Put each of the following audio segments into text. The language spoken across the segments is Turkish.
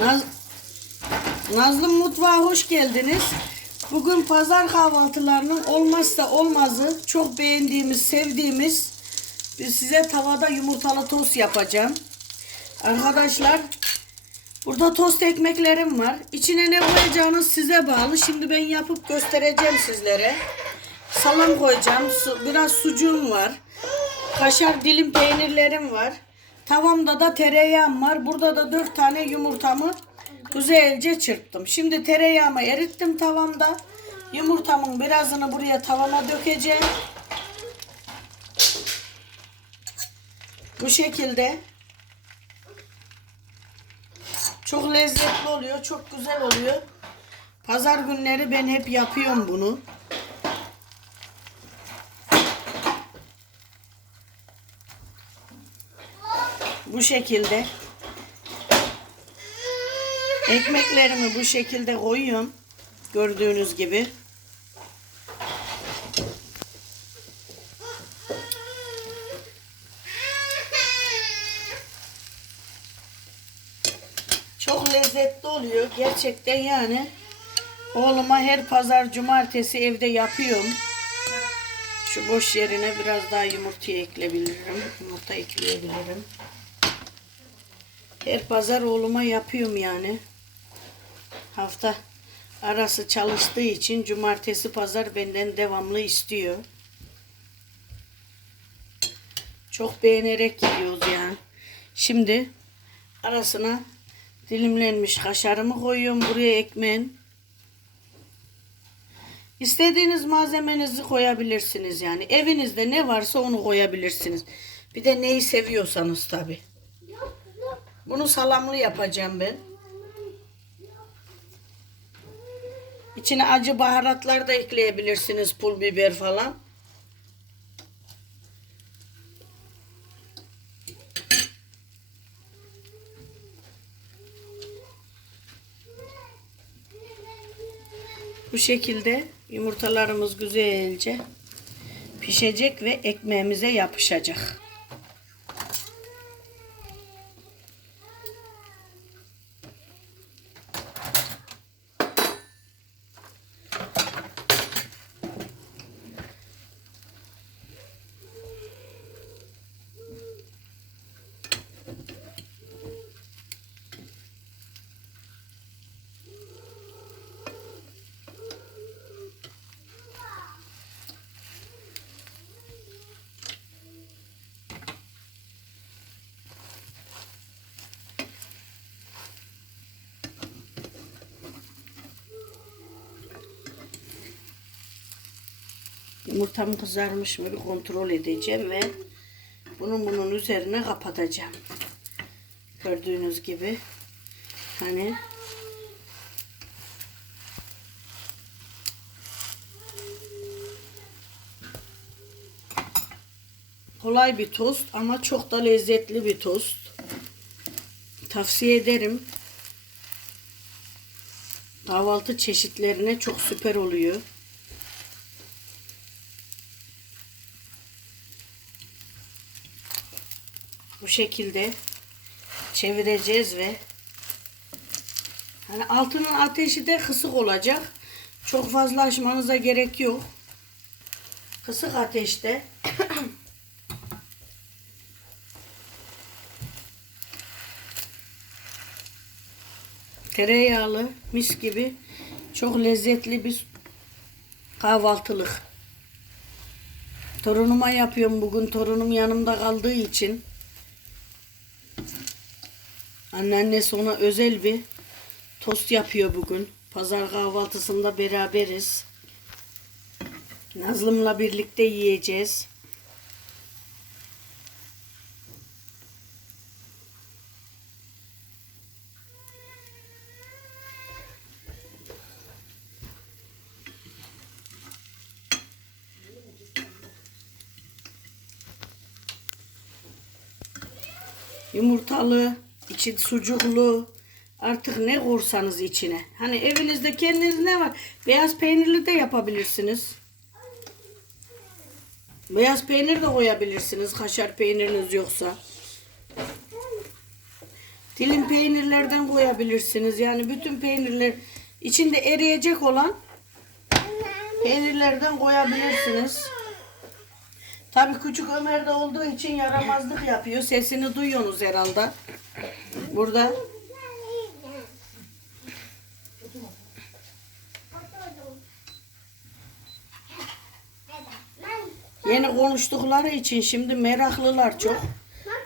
Naz Nazlı Mutfağa hoş geldiniz. Bugün pazar kahvaltılarının olmazsa olmazı çok beğendiğimiz, sevdiğimiz size tavada yumurtalı tost yapacağım. Arkadaşlar burada tost ekmeklerim var. İçine ne koyacağınız size bağlı. Şimdi ben yapıp göstereceğim sizlere. Salam koyacağım. Biraz sucuğum var. Kaşar dilim peynirlerim var. Tavamda da tereyağım var. Burada da dört tane yumurtamı güzelce çırptım. Şimdi tereyağımı erittim tavamda. Yumurtamın birazını buraya tavama dökeceğim. Bu şekilde. Çok lezzetli oluyor. Çok güzel oluyor. Pazar günleri ben hep yapıyorum bunu. Bu şekilde. Ekmeklerimi bu şekilde koyuyorum. Gördüğünüz gibi. Çok lezzetli oluyor. Gerçekten yani. Oğluma her pazar cumartesi evde yapıyorum. Şu boş yerine biraz daha yumurta ekleyebilirim. Yumurta ekleyebilirim. Her pazar oğluma yapıyorum yani. Hafta arası çalıştığı için cumartesi pazar benden devamlı istiyor. Çok beğenerek yiyoruz yani. Şimdi arasına dilimlenmiş kaşarımı koyuyorum buraya ekmeğin. İstediğiniz malzemenizi koyabilirsiniz yani. Evinizde ne varsa onu koyabilirsiniz. Bir de neyi seviyorsanız tabi. Bunu salamlı yapacağım ben. İçine acı baharatlar da ekleyebilirsiniz. Pul biber falan. Bu şekilde yumurtalarımız güzelce pişecek ve ekmeğimize yapışacak. Yumurtam kızarmış mı bir kontrol edeceğim ve bunu bunun üzerine kapatacağım. Gördüğünüz gibi hani kolay bir tost ama çok da lezzetli bir tost. Tavsiye ederim. Kahvaltı çeşitlerine çok süper oluyor. Bu şekilde çevireceğiz ve hani altının ateşi de kısık olacak. Çok fazla açmanıza gerek yok. Kısık ateşte tereyağlı mis gibi çok lezzetli bir kahvaltılık. Torunuma yapıyorum bugün. Torunum yanımda kaldığı için. Anneannesi ona özel bir tost yapıyor bugün. Pazar kahvaltısında beraberiz. Nazlım'la birlikte yiyeceğiz. Yumurtalı, içi sucuklu, artık ne korsanız içine. Hani evinizde kendiniz ne var? Beyaz peynirli de yapabilirsiniz. Beyaz peynir de koyabilirsiniz. Kaşar peyniriniz yoksa. Dilim peynirlerden koyabilirsiniz. Yani bütün peynirler içinde eriyecek olan peynirlerden koyabilirsiniz. Tabii küçük Ömer de olduğu için yaramazlık yapıyor. Sesini duyuyorsunuz herhalde. Burada. Yeni konuştukları için şimdi meraklılar çok.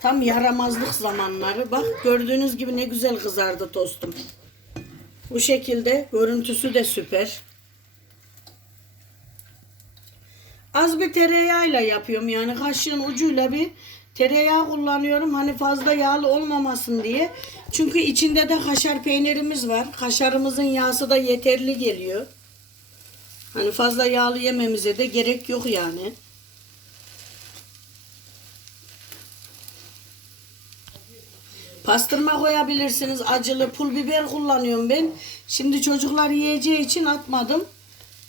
Tam yaramazlık zamanları. Bak gördüğünüz gibi ne güzel kızardı tostum. Bu şekilde görüntüsü de süper. Az bir tereyağıyla yapıyorum yani kaşığın ucuyla bir tereyağı kullanıyorum hani fazla yağlı olmamasın diye. Çünkü içinde de kaşar peynirimiz var. Kaşarımızın yağsı da yeterli geliyor. Hani fazla yağlı yememize de gerek yok yani. Pastırma koyabilirsiniz. Acılı pul biber kullanıyorum ben. Şimdi çocuklar yiyeceği için atmadım.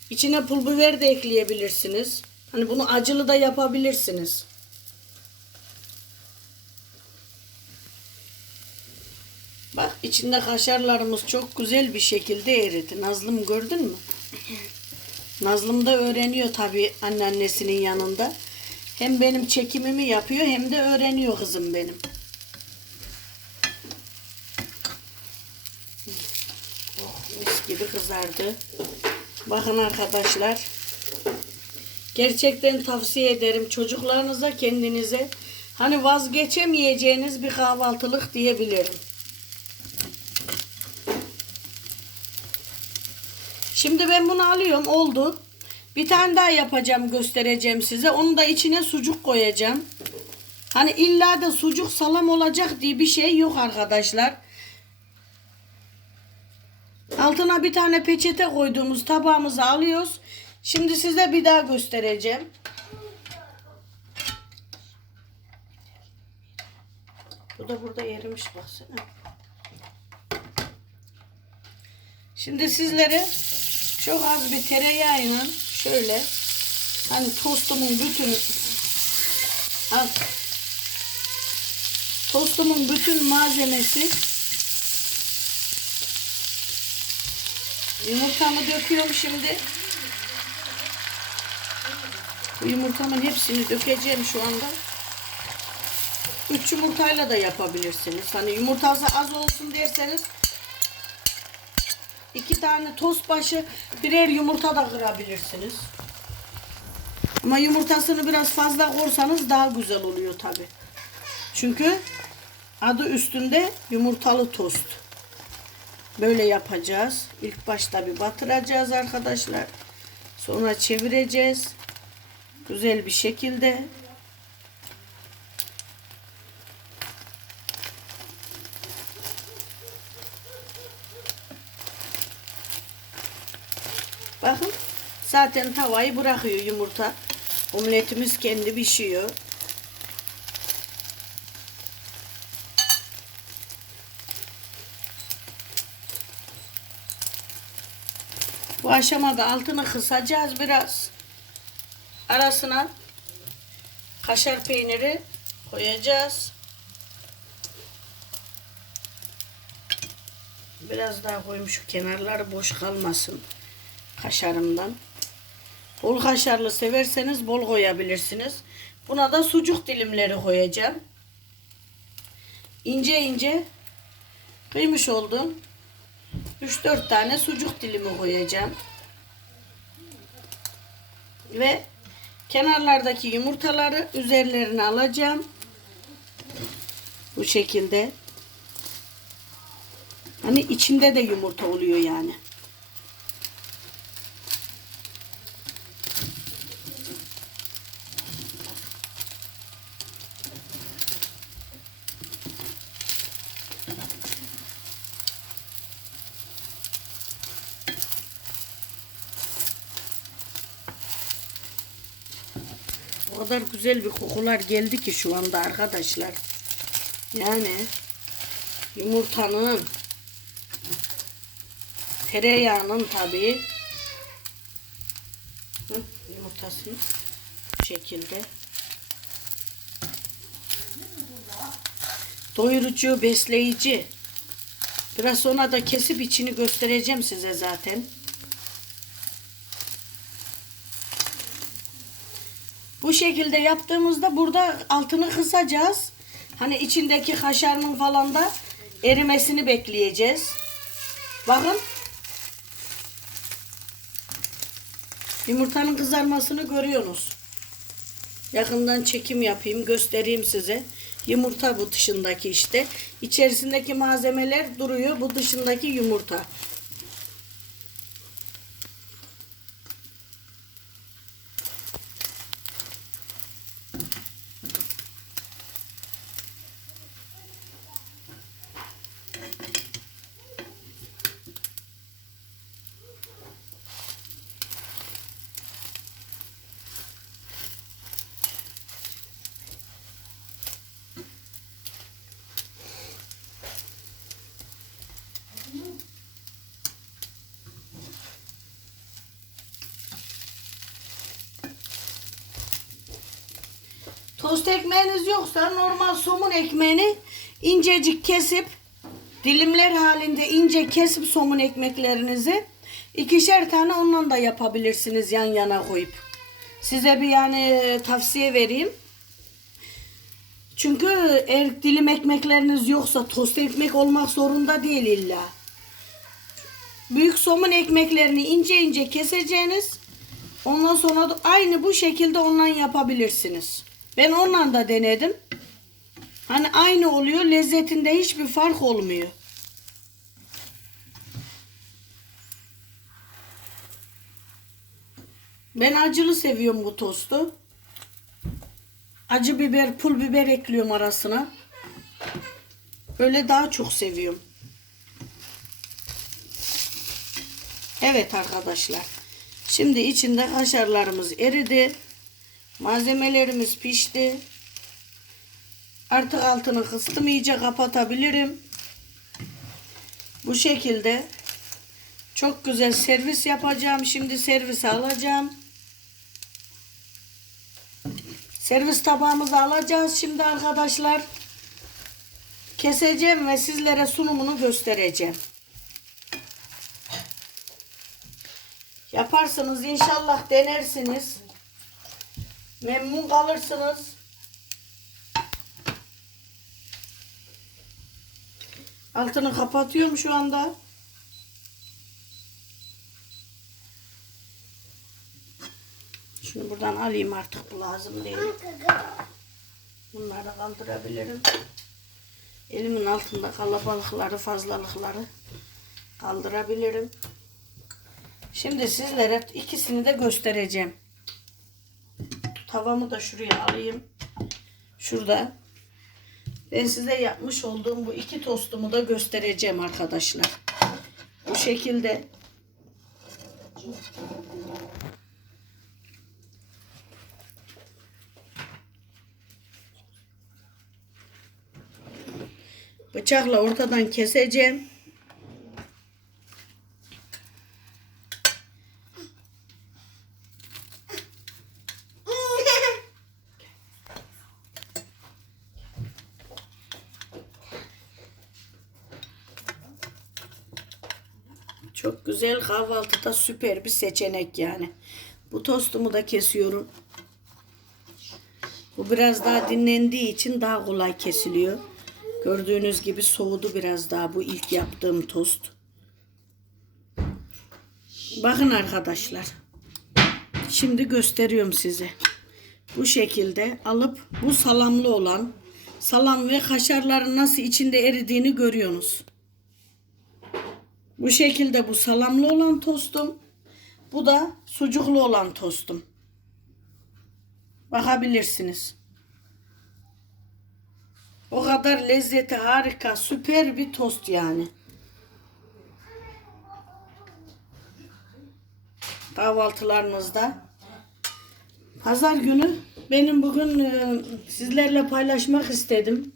İçine pul biber de ekleyebilirsiniz. Hani bunu acılı da yapabilirsiniz. Bak içinde kaşarlarımız çok güzel bir şekilde eridi. Nazlım gördün mü? Nazlım da öğreniyor tabii anneannesinin yanında. Hem benim çekimimi yapıyor hem de öğreniyor kızım benim. Oh, mis gibi kızardı. Bakın arkadaşlar. Gerçekten tavsiye ederim çocuklarınıza kendinize. Hani vazgeçemeyeceğiniz bir kahvaltılık diyebilirim. Şimdi ben bunu alıyorum oldu. Bir tane daha yapacağım göstereceğim size. Onu da içine sucuk koyacağım. Hani illa da sucuk salam olacak diye bir şey yok arkadaşlar. Altına bir tane peçete koyduğumuz tabağımızı alıyoruz. Şimdi size bir daha göstereceğim. Bu da burada erimiş baksana. Şimdi sizlere çok az bir tereyağıyla şöyle hani tostumun bütün al tostumun bütün malzemesi Yumurtamı döküyorum şimdi. Bu yumurtamın hepsini dökeceğim şu anda. Üç yumurtayla da yapabilirsiniz. Hani yumurtası az olsun derseniz iki tane tost başı birer yumurta da kırabilirsiniz. Ama yumurtasını biraz fazla korsanız daha güzel oluyor tabi. Çünkü adı üstünde yumurtalı tost. Böyle yapacağız. İlk başta bir batıracağız arkadaşlar. Sonra çevireceğiz. Güzel bir şekilde. Bakın zaten tavayı bırakıyor yumurta. Omletimiz kendi pişiyor. Bu aşamada altını kısacağız biraz. Arasına kaşar peyniri koyacağız. Biraz daha koyayım şu kenarları boş kalmasın kaşarımdan. Bol kaşarlı severseniz bol koyabilirsiniz. Buna da sucuk dilimleri koyacağım. İnce ince kıymış oldum. 3-4 tane sucuk dilimi koyacağım. Ve kenarlardaki yumurtaları üzerlerine alacağım. Bu şekilde. Hani içinde de yumurta oluyor yani. Kadar güzel bir kokular geldi ki şu anda arkadaşlar. Yani yumurtanın tereyağının tabii Hı, yumurtasını bu şekilde Doyurucu, besleyici. Biraz sonra da kesip içini göstereceğim size zaten. Şekilde yaptığımızda burada altını kısacağız. Hani içindeki kaşarının falan da erimesini bekleyeceğiz. Bakın. Yumurtanın kızarmasını görüyorsunuz. Yakından çekim yapayım, göstereyim size. Yumurta bu dışındaki işte. İçerisindeki malzemeler duruyor. Bu dışındaki yumurta. Tost ekmeğiniz yoksa normal somun ekmeğini incecik kesip dilimler halinde ince kesip somun ekmeklerinizi ikişer tane ondan da yapabilirsiniz yan yana koyup. Size bir yani e, tavsiye vereyim. Çünkü eğer dilim ekmekleriniz yoksa tost ekmek olmak zorunda değil illa. Büyük somun ekmeklerini ince ince keseceğiniz. Ondan sonra da aynı bu şekilde ondan yapabilirsiniz. Ben ondan da denedim. Hani aynı oluyor. Lezzetinde hiçbir fark olmuyor. Ben acılı seviyorum bu tostu. Acı biber, pul biber ekliyorum arasına. Böyle daha çok seviyorum. Evet arkadaşlar. Şimdi içinde kaşarlarımız eridi. Malzemelerimiz pişti. Artık altını kıstım iyice kapatabilirim. Bu şekilde çok güzel servis yapacağım. Şimdi servise alacağım. Servis tabağımızı alacağız şimdi arkadaşlar. Keseceğim ve sizlere sunumunu göstereceğim. Yaparsınız inşallah denersiniz. Memnun kalırsınız. Altını kapatıyorum şu anda. Şunu buradan alayım artık bu lazım değil. Bunları kaldırabilirim. Elimin altında kalabalıkları, fazlalıkları kaldırabilirim. Şimdi sizlere ikisini de göstereceğim. Tavamı da şuraya alayım. Şurada. Ben size yapmış olduğum bu iki tostumu da göstereceğim arkadaşlar. Bu şekilde. Bıçakla ortadan keseceğim. Çok güzel kahvaltıda süper bir seçenek yani. Bu tostumu da kesiyorum. Bu biraz daha dinlendiği için daha kolay kesiliyor. Gördüğünüz gibi soğudu biraz daha bu ilk yaptığım tost. Bakın arkadaşlar. Şimdi gösteriyorum size. Bu şekilde alıp bu salamlı olan salam ve kaşarların nasıl içinde eridiğini görüyorsunuz. Bu şekilde bu salamlı olan tostum. Bu da sucuklu olan tostum. Bakabilirsiniz. O kadar lezzeti harika, süper bir tost yani. Kahvaltılarınızda. Pazar günü benim bugün e, sizlerle paylaşmak istedim.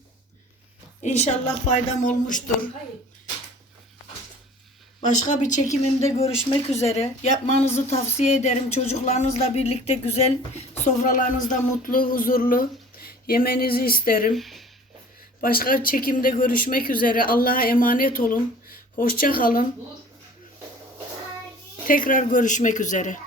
İnşallah faydam olmuştur. Başka bir çekimimde görüşmek üzere. Yapmanızı tavsiye ederim. Çocuklarınızla birlikte güzel sofralarınızda mutlu, huzurlu yemenizi isterim. Başka çekimde görüşmek üzere. Allah'a emanet olun. Hoşça kalın. Tekrar görüşmek üzere.